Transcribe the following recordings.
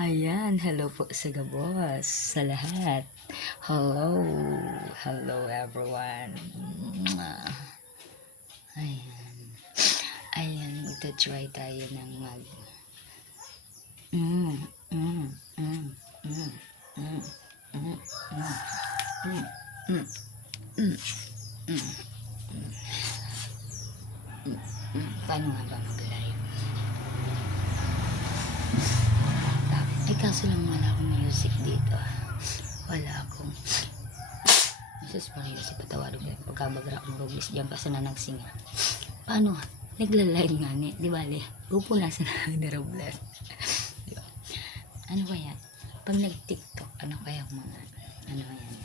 Ayan, hello po sa gabos, sa lahat. Hello, hello everyone. Mwah. Ayan, ayan, ito-try tayo ng mag... Mm, mm, mm, mm, mm, mm, mm, mm, mm, mm, Paano nga ba mag-live? Ay, kaso lang wala akong music dito. Wala akong... Jesus Maria, si patawarin ko. Pagkabagra akong rubis dyan kasi na nagsinga. Paano? Nagla-live nga ni. Di ba, li? Upo na sa narabulas. Di ba? Ano ba yan? Pag nag-tiktok, ano kaya mga... Ano yan?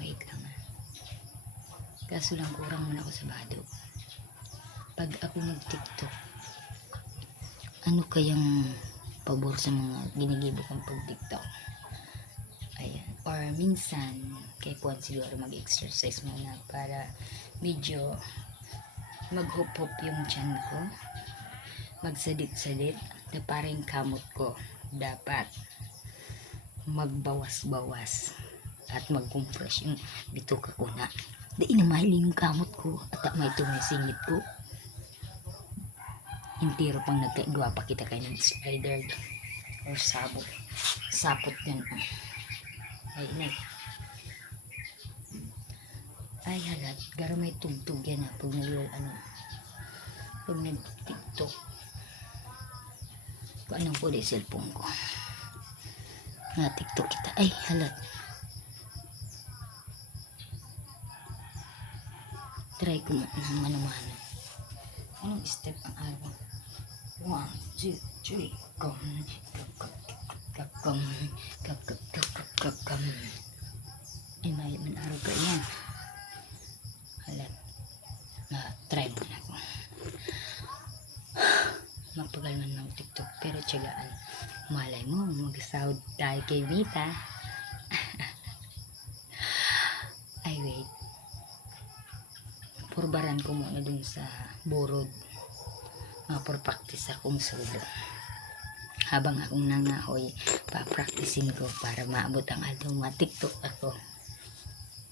Wait lang. Kaso lang kurang muna ako sa bado. Pag ako nag-tiktok, ano kayang pabor sa mga ginigibo kong pag-tiktok? Ayan. Or minsan, kay Puan siguro mag-exercise muna para medyo mag-hop-hop yung tiyan ko. Magsadit-sadit na parang kamot ko. Dapat magbawas-bawas at mag-compress yung bituka ko na. Di inamahiling yung kamot ko at may tumisingit ko. Intiro pang nagkaigwa pa kita kayo ng spider or sabot. Sapot yan. Ay, inay. Ay, halat. Gara may tugtog yan ha. Pag pag nag-tiktok. Kung anong po di cellphone ko. Na tiktok kita. Ay, halat. Try ko mano-mano. Anong step ang araw? 1, 2, 3, come. Ay, may araw ka yan. Halat. Try mo na ko. Magpagalman ng tiktok pero tiyagaan. Malay mo, mag-sahod tayo kay Vita. Ay, wait. Purbaran ko muna dun sa burod. Mapur-practice akong sulo. Habang akong nangahoy, pa-practicing ko para maabot ang altong matiktok ako.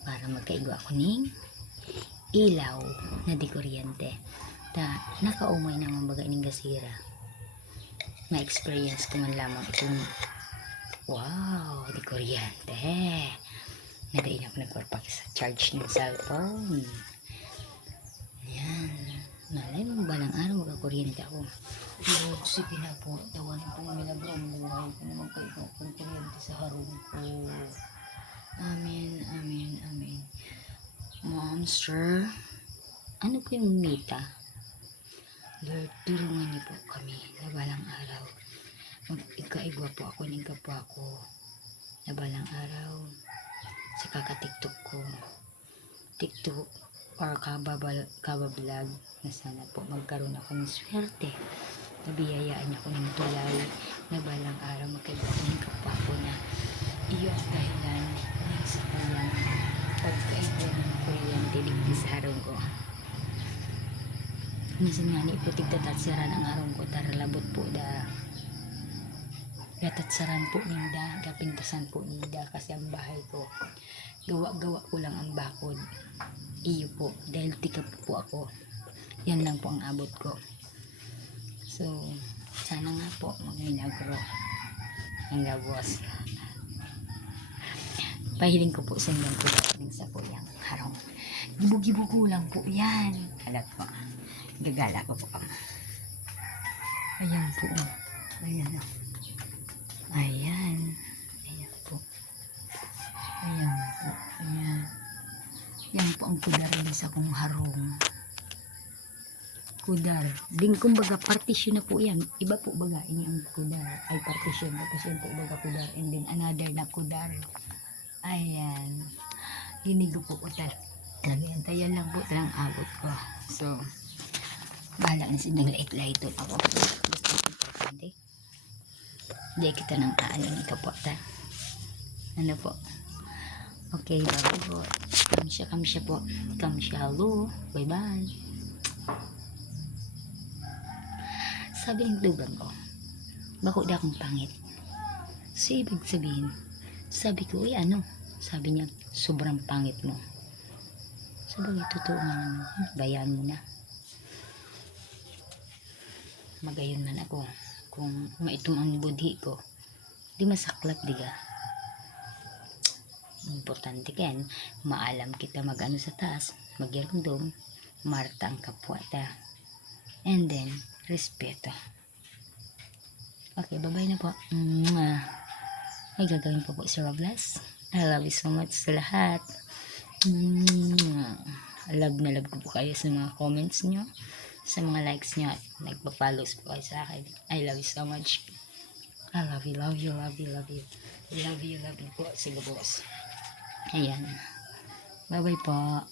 Para magkaigwa ko ng ilaw na di kuryente. Nakaumay naman baga ining gasira. Ma-experience ko man lamang itong wow, di kuryente. Nadain ako nagwarpak sa charge ng cellphone. Ayan. Malay mo balang araw magkakuryente ako. Pero sige na po, tawanin po milagro ang buhay ko naman kayo kung kuryente sa harong ko. Amen, amen, amen. Monster, ano po yung mita? Lord, tulungan niyo po kami na balang araw. Ikaigwa po ako, ningka po ako na balang araw sa kakatiktok ko. TikTok or kabablog na sana po magkaroon ako ng swerte. Nabiyayaan niya ako ng tulay na balang araw magkaigwa ko ningka po ako na iyo ang dahilan ng sa kanyang pagkaigwa ng kuryente dito sa harong ko. Minsan nga ni po tigtatatsaran ang arong ko taralabot po da gatatsaran po ninda gapintasan po ninda kasi ang bahay ko gawa ko lang ang bakod iyo po dahil tika po ako yan lang po ang abot ko. So sana nga po mag-milagro ang gabos. Pahiling ko po sa inyong kulang sa po yung harong gibo-gibo ko lang po yan alat po. Gagala ko po. Ayan po. Ayan. Ayan. Ayan po. Ayan po. Ayan. Yan po ang kudar sa kong harong. Kudar. Din kumbaga partition na po yan. Iba po baga ini ang kudar. Ay partition. Tapos yan po baga kudar. And then another na kudar. Ayan. Hinigo po ko talaga. Tayan lang po talang abot ko. So, bahala na silang light-light ako. Gusto ko importante. Hindi kita nang aanin ikapota. Ano po? Okay, bago po. Kamsya po. Kamsya, hello. Bye-bye. Sabi ng dugan ko, bako da akong pangit. So, ibig sabihin, sabi ko, sabi niya, sobrang pangit mo. Sabagay, totoo nga naman, bayaan mo na. Magayon man ako, kung maitom ang budhi ko, di masaklap, diga. Importante yan, maalam kita mag-ano sa taas, magyarundong, marta ang kapwa ta. And then, respeto. Okay, bye-bye na po. May gagawin po si Robles. I love you so much sa lahat. Love na love ko po kayo sa mga comments nyo, sa mga likes nyo, at nagpa-follows po kayo sa akin. I love you so much. I love you, love you, love you, love you. Love you, love you po. Sige boss. Ayan. Bye-bye po.